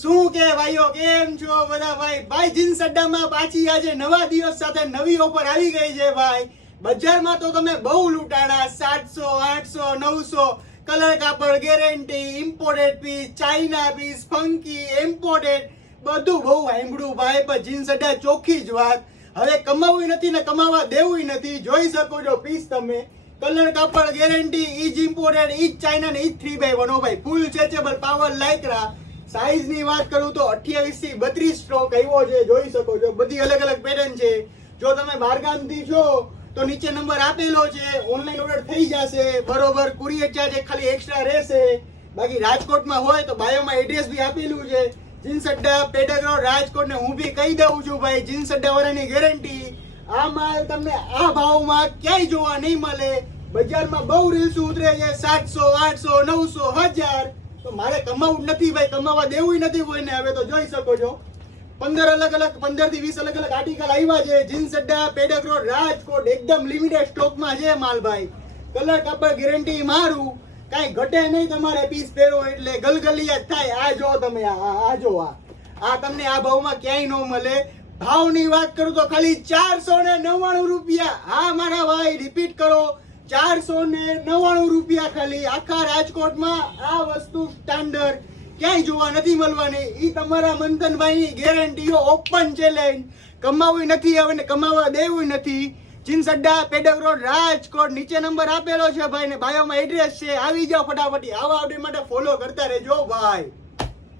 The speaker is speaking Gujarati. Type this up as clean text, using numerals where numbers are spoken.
શું કે ભાઈઓ કેમ છો બધા ભાઈ જીન્સ અડ્ડામાં પાછી આજે નવા દિવસ સાથે નવી ઓફર આવી ગઈ છે ભાઈ. બજારમાં તો તમે બહુ લૂંટાણા 700 800 900 કલર કાપડ guarantee imported piece China piece funky imported બધું બહુ સાંભળ્યું ભાઈ. પણ જીન્સ અડ્ડા ચોખ્ખી જ વાત, હવે કમાવું નથી ને કમાવા દેવું નથી. જોઈ શકો છો પીસ તમે, કલર કાપડ ગેરંટી, ઈજ ઇમ્પોર્ટેડ, ઈજ ચાઇના ને ઈજ 3x1 ભાઈ. ફૂલ સ્ટ્રેચેબલ પાવર લાઇક્રા. સાઈઝ ની વાત કરું તો 28 થી 32 સ્ટોક આવ્યો છે. જોઈ શકો છો બધી અલગ અલગ પેટર્ન છે. જો તમે બહારગામ થી છો તો નીચે નંબર આપેલો છે, ઓનલાઈન ઓર્ડર થઈ જશે બરોબર. કુરિયર ચાર્જ ખાલી એક્સ્ટ્રા રહેશે. બાકી રાજકોટમાં હોય તો બાયોમાં એડ્રેસ બી આપેલું છે. જીન્સ અડ્ડા પેડાગ્રાઉન્ડ રાજકોટ ને હું બી કહી દઉં છું ભાઈ, જીન્સ અડ્ડા વાળાની ગેરંટી. આ માલ તમને આ ભાવમાં ક્યાંય જોવા નહીં મળે. બજારમાં બહુ રીલ્સ ઉતરે છે 700 800 900 1000. તો મારે કમાવું નથી ભાઈ, કમાવા દેવું નથી કોઈને. હવે તો જોઈ શકો છો 15 થી 20 અલગ અલગ આર્ટિકલ આવ્યા છે. જીન્સ અડ્ડા પેડાગ્રાઉન્ડ રાજકોટ એકદમ લિમિટેડ સ્ટોકમાં છે માલ ભાઈ. કલર કાપડ ગેરંટી મારું, કાંઈ ઘટે નહીં. તમારે પીસ પહેરો એટલે ગલગલિયા થાય. આ જો તમે આ જો આ તમને આ ભાવમાં ક્યાંય ન મળે. ભાવની વાત કરું તો ખાલી 499 રૂપિયા. હા મારા ભાઈ, રિપીટ કરો, 499 રૂપિયા ખાલી. આખા રાજકોટમાં આ વસ્તુ સ્ટાન્ડર્ડ ક્યાંય જોવા નથી મળવાની. ઈ તમારા મંથનભાઈની ગેરંટીઓ ઓપન ચેલેન્જ. કમાવું નથી હવે ને કમાવા દેવું નથી. જીન્સ અડ્ડા પેડાગ્રાઉન્ડ રાજકોટ, નીચે નંબર આપેલો છે ભાઈ ને બાયોમાં એડ્રેસ છે. આવી જાઓ ફટાફટી. આવા અપડેટ માટે ફોલો કરતા રહેજો ભાઈ.